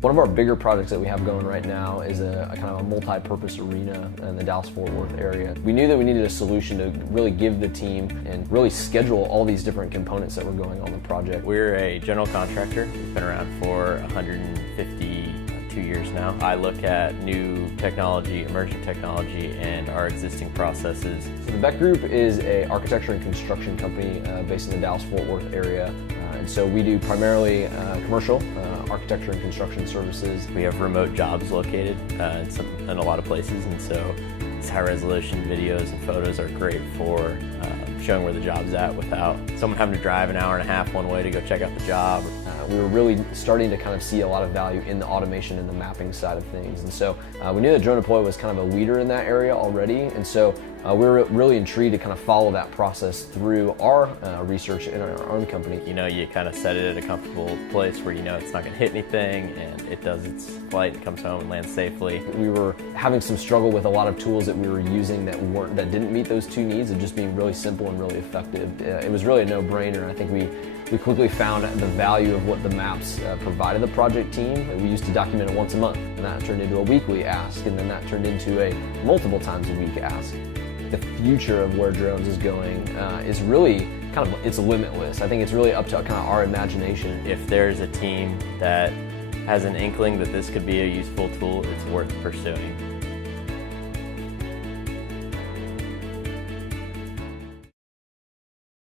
One of our bigger projects that we have going right now is a kind of a multi-purpose arena in the Dallas-Fort Worth area. We knew that we needed a solution to really give the team and really schedule all these different components that were going on the project. We're a general contractor. We've been around for 152 years now. I look at new technology, emerging technology, and our existing processes. So the Beck Group is an architecture and construction company based in the Dallas-Fort Worth area. And so we do primarily commercial architecture and construction services. We have remote jobs located in a lot of places, and so these high-resolution videos and photos are great for showing where the job's at without someone having to drive an hour and a half one way to go check out the job. We were really starting to kind of see a lot of value in the automation and the mapping side of things. And so we knew that Drone Deploy was kind of a leader in that area already. And so we were really intrigued to kind of follow that process through our research in our own company. You know, you kind of set it at a comfortable place where you know it's not going to hit anything, and it does its flight and comes home and lands safely. We were having some struggle with a lot of tools that we were using that didn't meet those two needs of just being really simple and really effective. It was really a no-brainer. I think we quickly found the value of what the maps provided the project team. We used to document it once a month, and that turned into a weekly ask, and then that turned into a multiple times a week ask. The future of where drones is going is really it's limitless. I think it's really up to kind of our imagination. If there's a team that has an inkling that this could be a useful tool, it's worth pursuing.